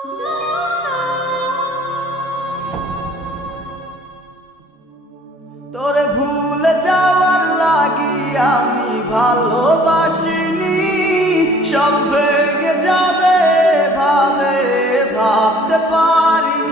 তোরে ভুলে যাওয়ার লাগি আমি ভালোবাসিনি, সব ভেঙে যাবে ভাবে ভাবতে পারিনি।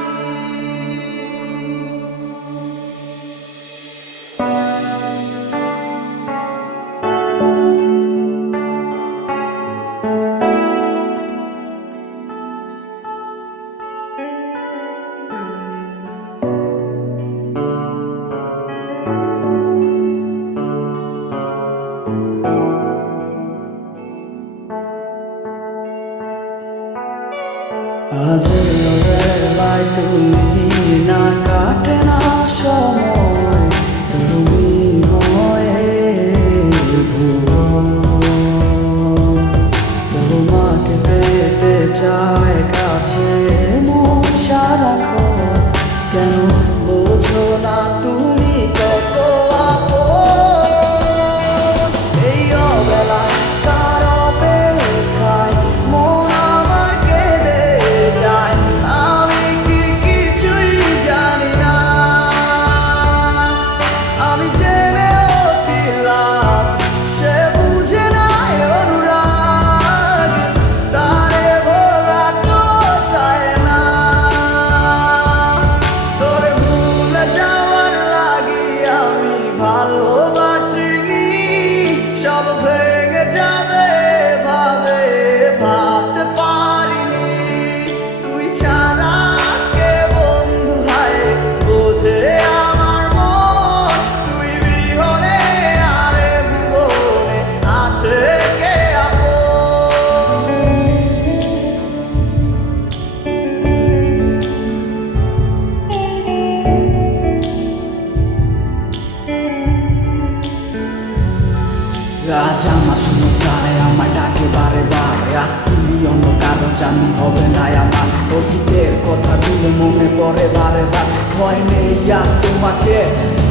আজ বেলায় তুমি না, কাটে না সময় তুমি তোমাকে পেতে চায় কাছে মন সারাক্ষণ। কেন বোঝো না তুমি কত আপন? এই অবেলায় কার অপেক্ষায় মন আমার কেঁদে যায়, আমি কি কিছুই জানি না। আমি জেনেও কি লাভ, সে বুঝে নাই অনুরাগ, তারে ভোলা তো চায় না। তোরে ভুলে যাওয়ার লাগি আমি ভালোবাসিনি, সব ভেঙে যাবে ভাবে ভাবতে পারিনি। তুই ছাড়া কে বন্ধু হয় বোঝে আমার মন, তুই বিহনে আরে ভুবনে আছে কে আপন? আজ আমার শুনে প্রায় আমার ডাকে বারে বারে, আজ তুমি অন্য কারো জানি হবে না আমার। অতীতের কথাগুলো মনে পড়ে বারে বার, ভয় নেই আজ তোমাকে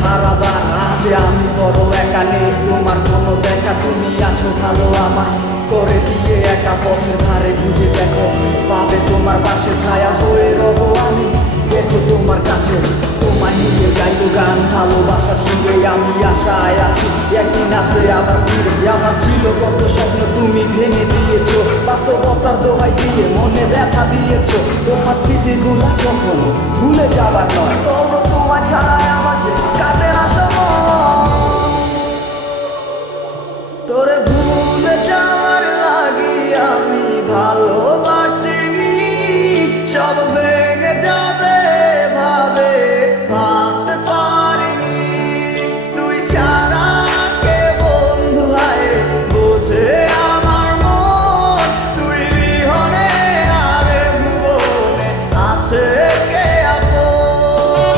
হারাবার। আজ আমি বড় একা, নেই তোমার কোনো দেখা, তুমি আছো ভালো আমায় করে দিয়ে একা। পথের ধারে বুঝে দেখো পাবে তোমার পাশে ছায়া হয়ে রব আমি। দেখো তোমার কাছে তোমায় নিয়ে গাইবো গান, ভালোবাসার সঙ্গে আমি আশায় আছি একদিন আসবে আবার ফিরে। আমার ছিল কত স্বপ্ন তুমি ভেঙে দিয়েছো, বাস্তবতার দোহাই দিয়ে মনে ব্যথা দিয়েছো। তোমার স্মৃতিগুলা কখনো ভুলে যাবার নয়, তবু তোমার ছাড়াই আমার যে কাটে না সময়। তোরে ভুলে যাওয়ার লাগি আমি ভালোবাসিনি, সব ভেঙে যাবে ভাবে ভাবতে পারিনি। তুই ছাড়া কে বন্ধু হয় বোঝে আমার মন, তুই বিহনে আরে ভুবনে আছে কে আপন?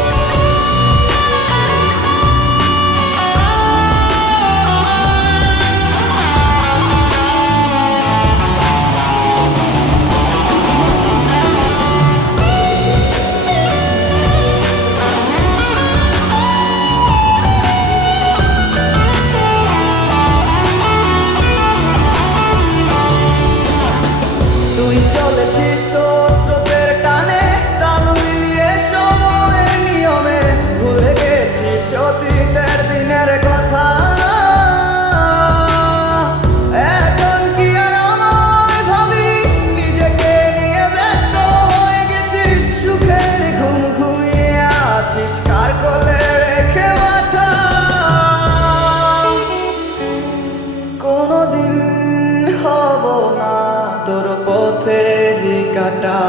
তুই চলেছিস তোর স্রোতের টানে, তাল মিলিয়ে সময়ের নিয়মে, ভুলে গেছিস অতীতের দিনের কথা। এখন কি আর আমায় ভাবিস, নিজেকে নিয়ে ব্যস্ত হয়ে গেছিস, সুখের ঘুম ঘুমিয়ে আছিস কার কোলে রেখে মাথা। কোনোদিন হব না তোর পথেরই কাটা।